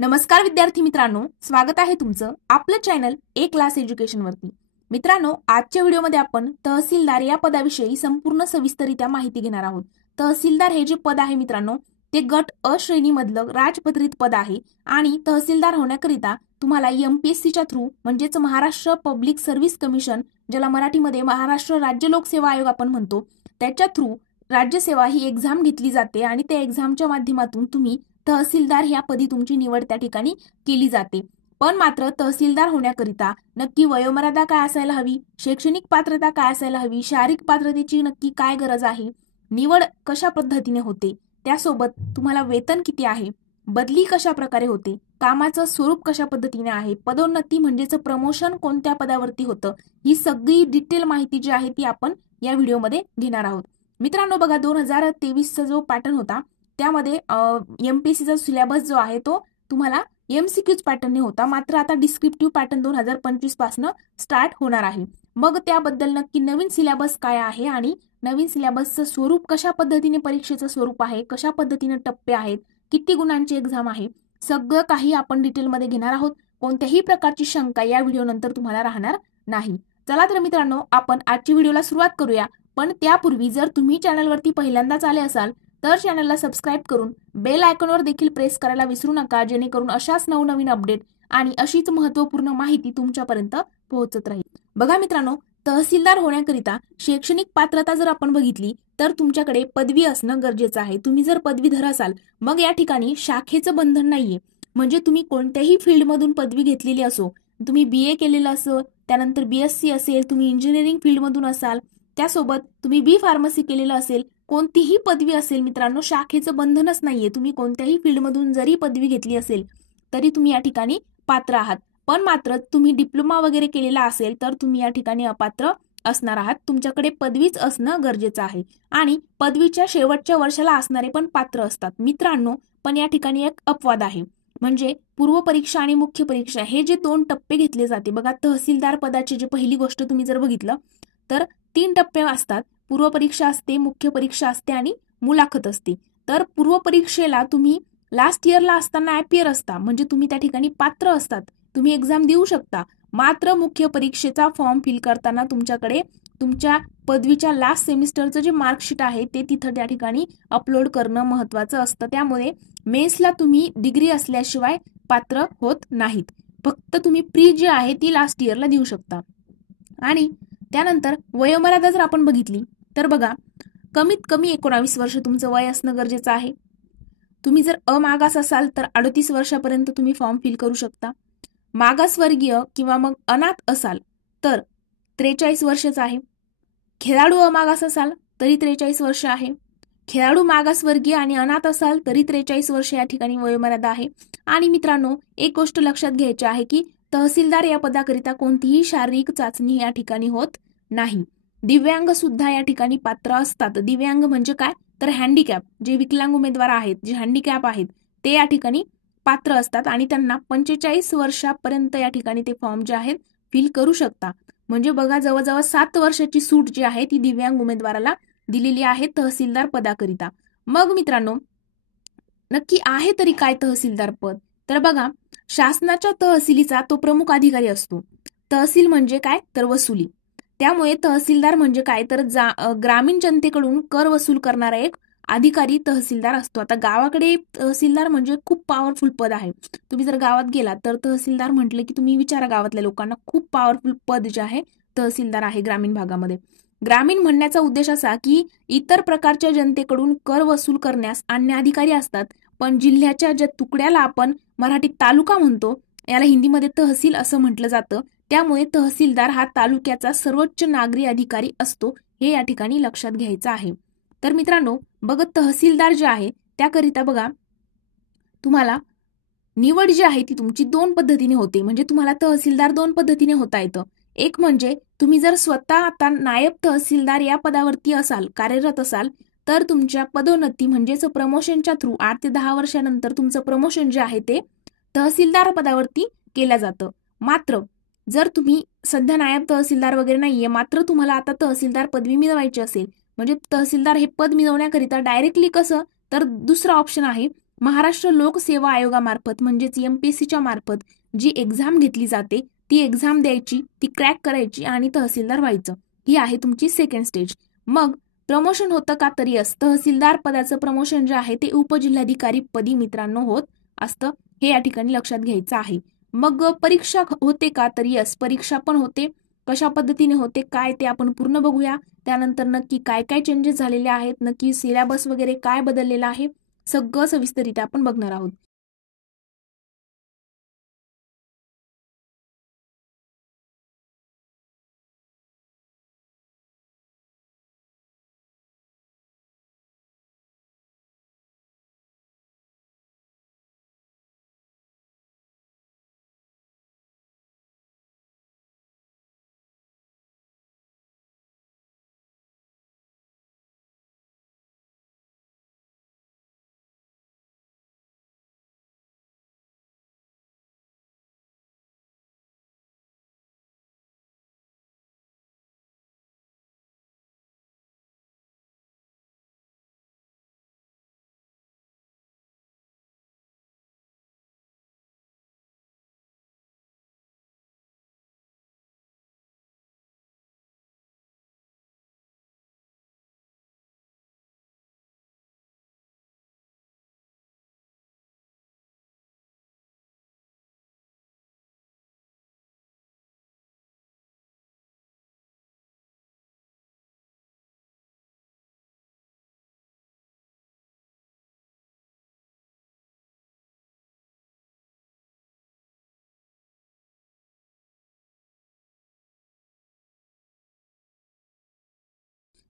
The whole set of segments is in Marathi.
नमस्कार विद्यार्थी मित्रांनो, स्वागत आहे तुमचं आपलं चॅनल ए क्लास एज्युकेशन वरती। मित्रांनो, आजच्या व्हिडिओमध्ये आपण तहसीलदार या पदाविषयी संपूर्ण सविस्तररित्या माहिती घेणार आहोत। तहसीलदार हे जे पद आहे मित्रांनो, ते गट अ श्रेणीमधलं राजपत्रित पद आहे आणि तहसीलदार होण्याकरिता तुम्हाला एमपीएससीच्या थ्रू म्हणजेच महाराष्ट्र पब्लिक सर्व्हिस कमिशन, ज्याला मराठीमध्ये महाराष्ट्र राज्य लोकसेवा आयोग आपण म्हणतो, त्याच्या थ्रू राज्यसेवा ही एक्झाम घेतली जाते आणि त्या एक्झामच्या माध्यमातून तुम्ही तहसीलदार ह्या पदी तुमची निवड त्या ठिकाणी केली जाते। पण मात्र तहसीलदार होण्याकरिता नक्की वयोमर्यादा काय असायला हवी, शैक्षणिक पात्रता काय असायला हवी, शारीरिक पात्रतेची नक्की काय गरज आहे, निवड कशा पद्धतीने होते, त्यासोबत तुम्हाला वेतन किती आहे, बदली कशा प्रकारे होते, कामाचं स्वरूप कशा पद्धतीने आहे, पदोन्नती म्हणजेच प्रमोशन कोणत्या पदावरती होतं, ही सगळी डिटेल माहिती जी आहे ती आपण या व्हिडिओमध्ये घेणार आहोत। मित्रांनो बघा, 2023चा जो पॅटर्न होता त्यामध्ये एमपीएससीचा सिलेबस जो आहे तो तुम्हाला एमसीक्यूज पॅटर्नने होता, मात्र आता डिस्क्रिप्टिव्ह पॅटर्न 2025 पासून स्टार्ट होणार आहे। मग त्याबद्दल नक्की नवीन सिलेबस काय आहे आणि नवीन सिलेबसचं स्वरूप कशा पद्धतीने, परीक्षेचं स्वरूप आहे, कशा पद्धतीने टप्पे आहेत, किती गुणांची एक्झाम आहे, सगळं काही आपण डिटेलमध्ये घेणार आहोत। कोणत्याही प्रकारची शंका या व्हिडिओ नंतर तुम्हाला राहणार नाही। चला तर मित्रांनो, आपण आजची व्हिडिओला सुरुवात करूया। पण त्यापूर्वी जर तुम्ही चॅनलवरती पहिल्यांदाच आले असाल तर चॅनलला सबस्क्राईब करून बेल आयकॉनवर देखील प्रेस करायला विसरू नका, जेणेकरून अशाच नवनवीन अपडेट आणि अशीच महत्त्वपूर्ण माहिती तुमच्यापर्यंत पोहोचत राहील। बघा मित्रांनो, तहसीलदार होण्याकरिता शैक्षणिक पात्रता जर आपण बघितली तर तुमच्याकडे पदवी असणं गरजेचं आहे। तुम्ही जर पदवीधर असाल मग या ठिकाणी शाखेचं बंधन नाहीये, म्हणजे तुम्ही कोणत्याही फील्डमधून पदवी घेतलेली असो, तुम्ही बीए केलेलं असो, त्यानंतर बीएससी असेल, तुम्ही इंजिनिअरिंग फील्डमधून असाल, त्यासोबत तुम्ही बी फार्मसी केलेलं असेल, कोणतीही पदवी असेल मित्रांनो, शाखेचं बंधनच नाहीये। तुम्ही कोणत्याही फील्डमधून जरी पदवी घेतली असेल तरी तुम्ही या ठिकाणी पात्र आहात। पण मात्र तुम्ही डिप्लोमा वगैरे केलेला असेल तर तुम्ही या ठिकाणी अपात्र असणार आहात। तुमच्याकडे पदवीच असणं गरजेचं आहे आणि पदवीच्या शेवटच्या वर्षाला असणारे पण पात्र असतात मित्रांनो। पण या ठिकाणी एक अपवाद आहे, म्हणजे पूर्व परीक्षा आणि मुख्य परीक्षा हे जे दोन टप्पे घेतले जाते बघा। तहसीलदार पदाची जी पहिली गोष्ट तुम्ही जर बघितलं तर 3 टप्पे असतात, पूर्व परीक्षा असते, मुख्य परीक्षा असते आणि मुलाखत असते। तर पूर्व परीक्षेला तुम्ही लास्ट इयरला असताना ॲपियर असता, म्हणजे तुम्ही त्या ठिकाणी पात्र असतात, तुम्ही एक्झाम देऊ शकता। मात्र मुख्य परीक्षेचा फॉर्म फिल करताना तुमच्याकडे तुमच्या पदवीच्या लास्ट सेमिस्टरचं जे मार्कशीट आहे ते तिथं त्या ठिकाणी अपलोड करणं महत्वाचं असतं। त्यामुळे मेन्सला तुम्ही डिग्री असल्याशिवाय पात्र होत नाहीत, फक्त तुम्ही प्री जी आहे ती लास्ट इयरला देऊ शकता। आणि त्यानंतर वयोमर्यादा जर आपण बघितली तर बघा, कमीत कमी 19 वर्ष तुमचं वय असणं गरजेचं आहे। तुम्ही जर अमागास असाल तर 38 वर्षापर्यंत तुम्ही फॉर्म फिल करू शकता। मागासवर्गीय किंवा मग अनाथ असाल तर 43 वर्षच आहे। खेळाडू अमागास असाल तरी 43 वर्ष आहे। खेळाडू मागासवर्गीय आणि अनाथ असाल तरी 43 वर्ष या ठिकाणी वयोमर्यादा आहे। आणि मित्रांनो, एक गोष्ट लक्षात घ्यायची आहे की तहसीलदार या पदाकरिता कोणतीही शारीरिक चाचणी या ठिकाणी होत नाही। दिव्यांग सुद्धा या ठिकाणी पात्र असतात। दिव्यांग म्हणजे काय तर हँडिकॅप, जे विकलांग उमेदवार आहेत, जे हँडिकॅप आहेत, ते या ठिकाणी पात्र असतात आणि त्यांना 45 वर्षापर्यंत या ठिकाणी ते फॉर्म जे आहेत फिल करू शकता। म्हणजे बघा, जवळजवळ 7 वर्षाची सूट जी आहे ती दिव्यांग उमेदवाराला दिलेली आहे तहसीलदार पदाकरिता। मग मित्रांनो, नक्की आहे तरी काय तहसीलदार पद, तर बघा, शासनाच्या तहसीलीचा तो प्रमुख अधिकारी असतो। तहसील म्हणजे काय तर वसुली, त्यामुळे तहसीलदार म्हणजे काय तर ग्रामीण जनतेकडून कर वसूल करणारा एक अधिकारी तहसीलदार असतो। आता गावाकडे तहसीलदार म्हणजे खूप पॉवरफुल पद आहे। तुम्ही जर गावात गेला तर तहसीलदार म्हटलं की तुम्ही विचारा गावातल्या लोकांना, खूप पॉवरफुल पद जे आहे तहसीलदार आहे ग्रामीण भागामध्ये। ग्रामीण म्हणण्याचा उद्देश असा की इतर प्रकारच्या जनतेकडून कर वसूल करण्यास अन्य अधिकारी असतात, पण जिल्ह्याच्या ज्या तुकड्याला आपण मराठीत तालुका म्हणतो, याला हिंदीमध्ये तहसील असं म्हटलं जातं। त्यामुळे तहसीलदार हा तालुक्याचा सर्वोच्च नागरी अधिकारी असतो, हे या ठिकाणी लक्षात घ्यायचं आहे। तर मित्रांनो, बघा, तहसीलदार जे आहे त्याकरिता बघा, तुम्हाला निवड जी आहे ती तुमची 2 पद्धतीने होते। म्हणजे तुम्हाला तहसीलदार 2 पद्धतीने होता येतं। एक म्हणजे तुम्ही जर स्वतः आता नायब तहसीलदार या पदावरती असाल, कार्यरत असाल, तर तुमच्या पदोन्नती म्हणजेच प्रमोशनच्या थ्रू 8 ते 10 वर्षानंतर तुमचं प्रमोशन जे आहे ते तहसीलदार पदावरती केलं जातं। मात्र जर तुम्ही सध्या नायब तहसीलदार वगैरे नाहीये, मात्र तुम्हाला आता तहसीलदार पदवी मिळवायची असेल, म्हणजे तहसीलदार हे पद मिळवण्याकरिता डायरेक्टली कसं तर दुसरा ऑप्शन आहे महाराष्ट्र लोकसेवा आयोगामार्फत म्हणजेच MPSCच्या मार्फत जी एक्झाम घेतली जाते ती एक्झाम द्यायची, ती क्रॅक करायची आणि तहसीलदार व्हायचं. ही आहे तुमची सेकंड स्टेज. मग प्रमोशन होतं का? तर यस, तहसीलदार पदाचं प्रमोशन जे आहे ते उपजिल्हाधिकारी पदी मित्रांनो होत असतं. हे या ठिकाणी लक्षात घ्यायचं आहे. मग परीक्षा होते का? तर यस, परीक्षा पण होते. कशा पद्धतीने होते काय ते आपण पूर्ण बघूया. त्यानंतर नक्की काय काय चेंजेस झालेले आहेत, नक्की सिलेबस वगैरे काय बदललेला आहे, सगळं सविस्तररित्या आपण बघणार आहोत.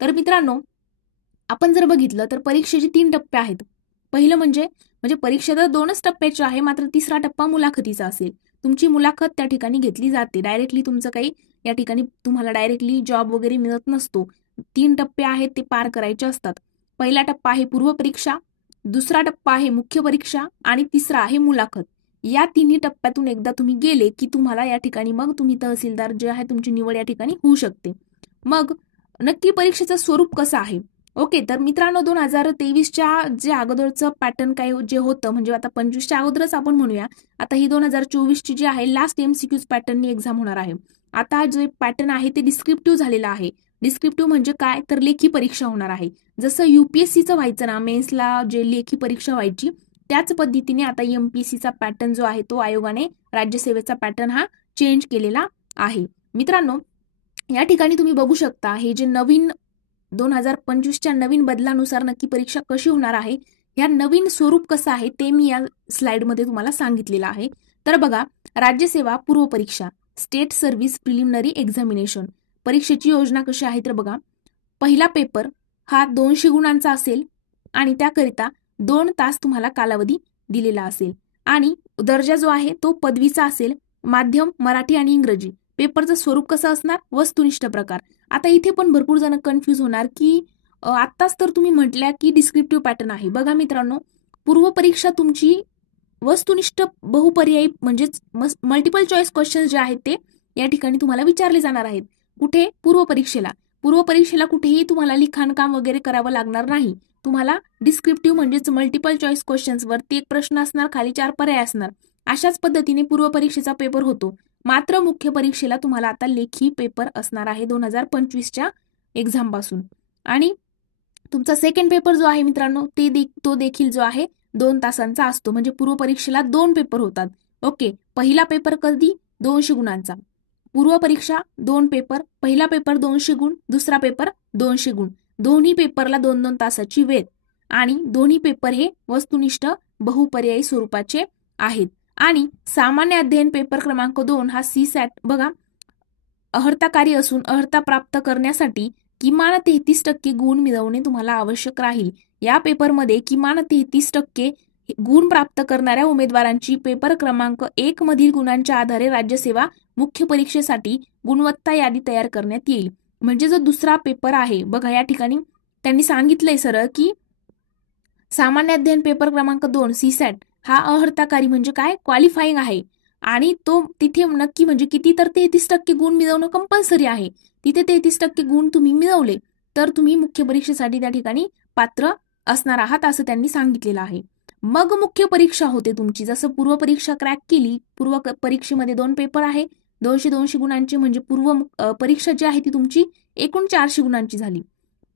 तर मित्रांनो, आपण जर बघितलं तर परीक्षेचे 3 टप्पे आहेत. पहिलं म्हणजे परीक्षा तर 2च टप्प्याची आहे, मात्र तिसरा टप्पा मुलाखतीचा असेल. तुमची मुलाखत त्या ठिकाणी घेतली जाते. डायरेक्टली तुमचं काही या ठिकाणी तुम्हाला डायरेक्टली जॉब वगैरे मिळत नसतो. 3 टप्पे आहेत ते पार करायचे असतात. पहिला टप्पा आहे पूर्व परीक्षा, दुसरा टप्पा आहे मुख्य परीक्षा आणि तिसरा आहे मुलाखत. या तिन्ही टप्प्यातून एकदा तुम्ही गेले की तुम्हाला या ठिकाणी मग तुम्ही तहसीलदार जे आहे तुमची निवड या ठिकाणी होऊ शकते. मग नक्की परीक्षेचं स्वरूप कसं आहे? ओके, तर मित्रांनो 2023च्या जे अगोदरचं पॅटर्न काय जे होतं म्हणजे आता 25च्या अगोदरच आपण म्हणूया. आता ही 2024ची जी आहे लास्ट MCQs पॅटर्ननी एक्झाम होणार आहे. आता जे पॅटर्न आहे ते डिस्क्रिप्टिव्ह झालेलं आहे. डिस्क्रिप्टिव्ह म्हणजे काय? तर लेखी परीक्षा होणार आहे. जसं UPSCचं व्हायचं ना, मेन्सला जे लेखी परीक्षा व्हायची त्याच पद्धतीने आता MPSCचा पॅटर्न जो आहे तो आयोगाने राज्यसेवेचा पॅटर्न हा चेंज केलेला आहे. मित्रांनो, या ठिकाणी तुम्ही बघू शकता हे जे नवीन 2025च्या नवीन बदलानुसार नक्की परीक्षा कशी होणार आहे, या नवीन स्वरूप कसं आहे ते मी या स्लाइडमध्ये तुम्हाला सांगितलेलं आहे. तर बघा, राज्यसेवा पूर्व परीक्षा, स्टेट सर्व्हिस प्रिलिमिनरी एक्झामिनेशन. परीक्षेची योजना कशी आहे तर बघा, पहिला पेपर हा 200 गुणांचा असेल आणि त्याकरिता 2 तास तुम्हाला कालावधी दिलेला असेल आणि दर्जा जो आहे तो पदवीचा असेल. माध्यम मराठी आणि इंग्रजी. पेपरचं स्वरूप कसं असणार? वस्तुनिष्ठ प्रकार. आता इथे पण भरपूर जण कन्फ्यूज होणार की आत्ताच तर तुम्ही म्हटल्या की डिस्क्रिप्टिव्ह पॅटर्न आहे. बघा मित्रांनो, पूर्व परीक्षा तुमची वस्तुनिष्ठ बहुपर्यायी म्हणजेच मल्टिपल चॉईस क्वेश्चन जे आहेत ते या ठिकाणी तुम्हाला विचारले जाणार आहेत. कुठे? पूर्व परीक्षेला. पूर्व परीक्षेला कुठेही तुम्हाला लिखाणकाम वगैरे करावं लागणार नाही. तुम्हाला डिस्क्रिप्टिव्ह म्हणजेच मल्टिपल चॉईस क्वेश्चन्स वरती एक प्रश्न असणार, खाली 4 पर्याय असणार. अशाच पद्धतीने पूर्व परीक्षेचा पेपर होतो. मात्र मुख्य परीक्षेला तुम्हाला आता लेखी पेपर असणार आहे 2025च्या एक्झाम पासून. आणि तुमचा सेकंड पेपर जो आहे मित्रांनो तो देखील जो आहे 2 तासांचा असतो. म्हणजे पूर्व परीक्षेला 2 पेपर होतात. ओके, पहिला पेपर कधी? 200 गुणांचा. पूर्व परीक्षा 2 पेपर. पहिला पेपर 200 गुण, दुसरा पेपर 200 गुण. दोन्ही पेपरला 2-2 तासाची वेळ आणि दोन्ही पेपर हे वस्तुनिष्ठ बहुपर्यायी स्वरूपाचे आहेत. आणि सामान्य अध्ययन पेपर क्रमांक 2 हा CSAT बघा, अर्हताकारी असून अर्हता प्राप्त करण्यासाठी किमान 33% गुण मिळवणे तुम्हाला आवश्यक राहील. या पेपरमध्ये किमान 33% गुण प्राप्त करणाऱ्या उमेदवारांची पेपर क्रमांक 1 मधील गुणांच्या आधारे राज्यसेवा मुख्य परीक्षेसाठी गुणवत्ता यादी तयार करण्यात येईल. म्हणजे जो दुसरा पेपर आहे बघा, या ठिकाणी त्यांनी सांगितलंय सरळ की सामान्य अध्ययन पेपर क्रमांक 2 CSAT हा अर्हताकारी म्हणजे काय? क्वालिफाईंग आहे आणि तो तिथे नक्की म्हणजे किती? तर 33% गुण मिळवणं कंपल्सरी आहे. तिथे 33% गुण तुम्ही मिळवले तर तुम्ही मुख्य परीक्षेसाठी त्या ठिकाणी पात्र असणार आहात असं त्यांनी सांगितलेलं आहे. मग मुख्य परीक्षा होते तुमची. जसं पूर्व परीक्षा क्रॅक केली, पूर्व परीक्षेमध्ये 2 पेपर आहे, 200 गुणांचे, म्हणजे पूर्व परीक्षा जी आहे ती तुमची एकूण 400 गुणांची झाली.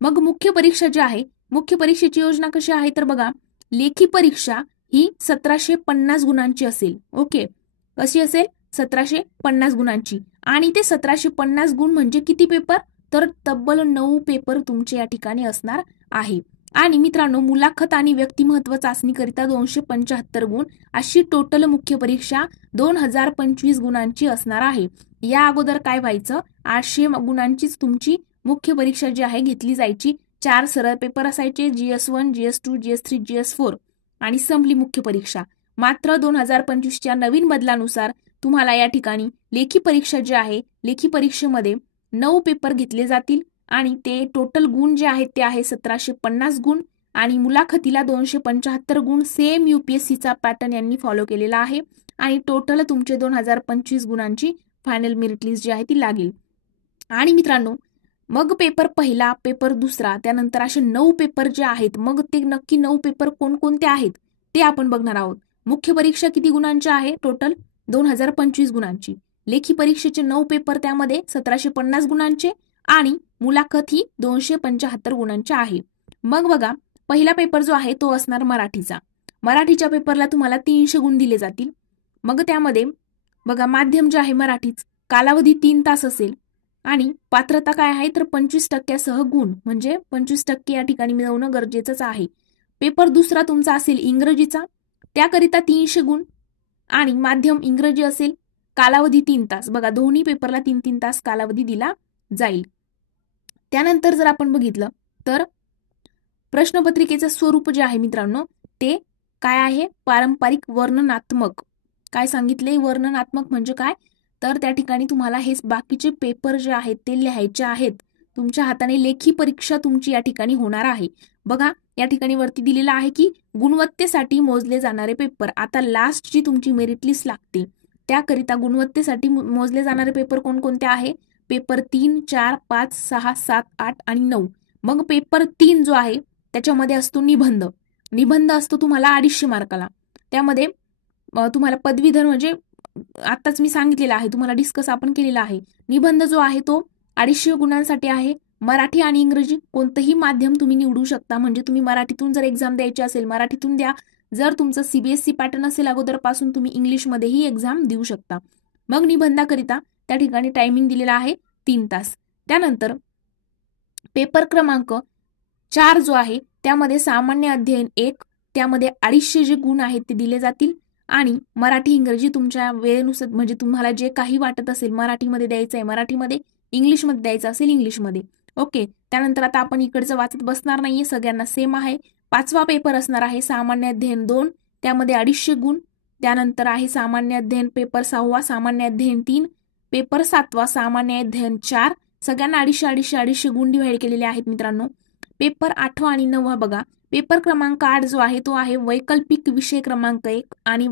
मग मुख्य परीक्षा जी आहे, मुख्य परीक्षेची योजना कशी आहे तर बघा, लेखी परीक्षा ही 1750 गुणांची असेल. ओके, कशी असेल? 1750 गुणांची. आणि ते 1750 गुण म्हणजे किती पेपर? तर तब्बल 9 पेपर तुमचे या ठिकाणी असणार आहे. आणि मित्रांनो, मुलाखत आणि व्यक्तिमत्व चाचणीकरिता 275 गुण, अशी टोटल मुख्य परीक्षा 2025 गुणांची असणार आहे. या अगोदर काय व्हायचं, 800 गुणांचीच तुमची मुख्य परीक्षा जी आहे घेतली जायची. 4 सरळ पेपर असायचे, GS1, GS2, GS3, GS4 आणि संपली मुख्य परीक्षा. मात्र 2025च्या नवीन बदलानुसार तुम्हाला या ठिकाणी लेखी परीक्षा जी आहे, लेखी परीक्षेमध्ये 9 पेपर घेतले जातील आणि ते टोटल गुण जे आहेत ते आहे 1750 गुण आणि मुलाखतीला 275 गुण. सेम UPSCचा पॅटर्न यांनी फॉलो केलेला आहे आणि टोटल तुमचे 2025 गुणांची फायनल मेरिट लिस्ट जी आहे ती लागेल. आणि मित्रांनो, मग पेपर पहिला, पेपर दुसरा, त्यानंतर असे 9 पेपर जे आहेत, मग ते नक्की 9 पेपर कोणकोणते आहेत ते आपण बघणार आहोत. मुख्य परीक्षा किती गुणांची आहे? टोटल 2025 गुणांची. लेखी परीक्षेचे 9 पेपर, त्यामध्ये 1750 गुणांचे आणि मुलाखत ही 275 गुणांची आहे. मग बघा, पहिला पेपर जो आहे तो असणार मराठीचा. मराठीच्या पेपरला तुम्हाला 300 गुण दिले जातील. मग त्यामध्ये बघा, माध्यम जे आहे मराठीच, कालावधी 3 तास असेल आणि पात्रता काय आहे तर 25% गुण, म्हणजे 25% या ठिकाणी मिळवणं गरजेचंच आहे. पेपर दुसरा तुमचा असेल इंग्रजीचा, त्याकरिता 300 गुण आणि माध्यम इंग्रजी असेल, कालावधी 3 तास. बघा, दोन्ही पेपरला 3-3 तास कालावधी दिला जाईल. त्यानंतर जर आपण बघितलं तर प्रश्नपत्रिकेचं स्वरूप जे आहे मित्रांनो, ते काय आहे? पारंपरिक वर्णनात्मक. काय सांगितले? वर्णनात्मक म्हणजे काय तर त्या ठिकाणी तुम्हाला हे बाकीचे पेपर जे आहेत ते लिहायचे आहेत. तुमच्या हाताने लेखी परीक्षा तुमची या ठिकाणी होणार आहे. बघा, या ठिकाणी वरती दिलेलं आहे की गुणवत्तेसाठी मोजले जाणारे पेपर. आता लास्ट जी तुमची मेरिट लिस्ट लागते त्याकरिता गुणवत्तेसाठी मोजले जाणारे पेपर कोणकोणते आहे? पेपर 3, 4, 5, 6, 7, 8 आणि 9. मग पेपर 3 जो आहे त्याच्यामध्ये असतो निबंध. निबंध असतो तुम्हाला 250 मार्काला. त्यामध्ये तुम्हाला पदवीधर, म्हणजे आताच मी सांगितलेलं आहे, तुम्हाला डिस्कस आपण केलेला आहे. निबंध जो आहे तो 250 गुणांसाठी आहे. मराठी आणि इंग्रजी कोणतंही माध्यम तुम्ही निवडू शकता, म्हणजे तुम्ही मराठीतून जर एक्झाम द्यायची असेल मराठीतून द्या. जर तुमचं CBSE पॅटर्न असेल अगोदरपासून, तुम्ही इंग्लिशमध्येही एक्झाम देऊ शकता. मग निबंधाकरिता त्या ठिकाणी टायमिंग दिलेला आहे 3 तास. त्यानंतर पेपर क्रमांक 4 जो आहे त्यामध्ये सामान्य अध्ययन 1, त्यामध्ये 250 जे गुण आहेत ते दिले जातील आणि मराठी इंग्रजी तुमच्या वेळेनुसार, म्हणजे तुम्हाला जे काही वाटत असेल मराठीमध्ये द्यायचं आहे मराठीमध्ये, इंग्लिशमध्ये द्यायचं असेल इंग्लिशमध्ये. ओके, त्यानंतर आता आपण इकडचं वाचत बसणार नाहीये, सगळ्यांना सेम आहे. 5वा पेपर असणार आहे सामान्य अध्ययन 2, त्यामध्ये 250 गुण. त्यानंतर आहे सामान्य अध्ययन पेपर 6वा, सामान्य अध्ययन 3, पेपर 7वा सामान्य अध्ययन 4. सगळ्यांना 250 गुण डिव्हाइड केलेले आहेत मित्रांनो. पेपर 8वा आणि 9वा बघा, पेपर क्रमांक 8 जो आहे तो आहे वैकल्पिक विषय क्रमांक 1 आणि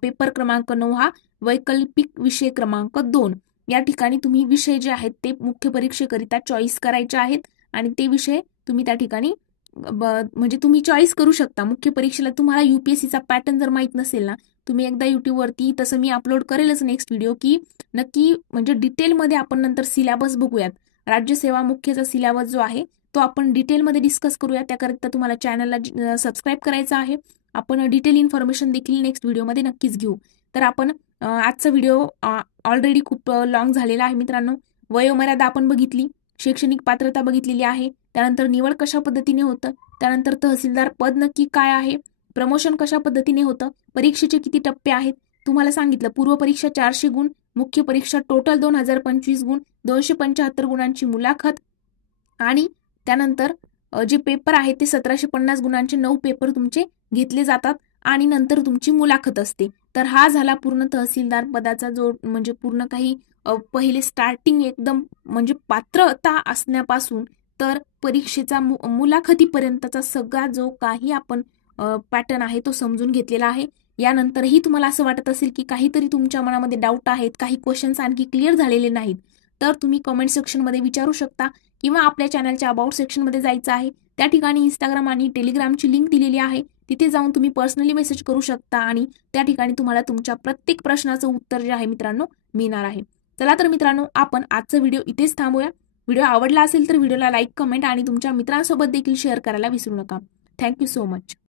पेपर क्रमांक 9 हा वैकल्पिक विषय क्रमांक 2. या ठिकाणी तुम्ही विषय जे आहेत ते मुख्य परीक्षेकरिता चॉईस करायचे आहेत आणि ते विषय तुम्ही त्या ठिकाणी म्हणजे तुम्ही चॉईस करू शकता. मुख्य परीक्षेला तुम्हाला UPSCचा पॅटर्न जर माहित नसेल ना, तुम्ही एकदा युट्यूबवरती, तसं मी अपलोड करेलच नेक्स्ट व्हिडिओ, की नक्की म्हणजे डिटेलमध्ये आपण नंतर सिलेबस बघूयात. राज्यसेवा मुख्यचा सिलेबस जो आहे तो आपण डिटेलमध्ये डिस्कस करूया. त्याकरिता तुम्हाला चॅनलला सबस्क्राईब करायचं आहे. आपण डिटेल इन्फॉर्मेशन देखील नेक्स्ट व्हिडिओमध्ये नक्कीच घेऊ. तर आपण आजचा व्हिडिओ ऑलरेडी खूप लॉंग झालेला आहे मित्रांनो. वयोमर्यादा आपण बघितली, शैक्षणिक पात्रता बघितलेली आहे, त्यानंतर निवड कशा पद्धतीने होतं, त्यानंतर तहसीलदार पद नक्की काय आहे, प्रमोशन कशा पद्धतीने होतं, परीक्षेचे किती टप्पे आहेत तुम्हाला सांगितलं. पूर्व परीक्षा 400 गुण, मुख्य परीक्षा टोटल 2025 गुण, 275 गुणांची मुलाखत आणि त्यानंतर जे पेपर आहेत ते 1750 गुणांचे 9 पेपर तुमचे घेतले जातात आणि नंतर तुमची मुलाखत असते. तर हा झाला पूर्ण तहसीलदार पदाचा जो म्हणजे पूर्ण काही पहिले स्टार्टिंग एकदम म्हणजे पात्रता असण्यापासून तर परीक्षेचा मुलाखतीपर्यंतचा सगळा जो काही आपण पॅटर्न आहे तो समजून घेतलेला आहे. यानंतरही तुम्हाला असं वाटत असेल की काहीतरी तुमच्या मनामध्ये डाऊट आहेत, काही क्वेश्चन्स आणखी क्लिअर झालेले नाहीत, तर तुम्ही कमेंट सेक्शनमध्ये विचारू शकता किंवा आपल्या चॅनलच्या अबाउट सेक्शनमध्ये जायचं आहे. त्या ठिकाणी इंस्टाग्राम आणि टेलिग्रामची लिंक दिलेली आहे. तिथे जाऊन तुम्ही पर्सनली मेसेज करू शकता आणि त्या ठिकाणी तुम्हाला तुमच्या प्रत्येक प्रश्नाचं उत्तर जे आहे मित्रांनो मिळणार आहे. चला तर मित्रांनो, आपण आजचा व्हिडिओ इथेच थांबूया. व्हिडिओ आवडला असेल तर व्हिडिओला लाईक, कमेंट आणि तुमच्या मित्रांसोबत देखील शेअर करायला विसरू नका. Thank you so much.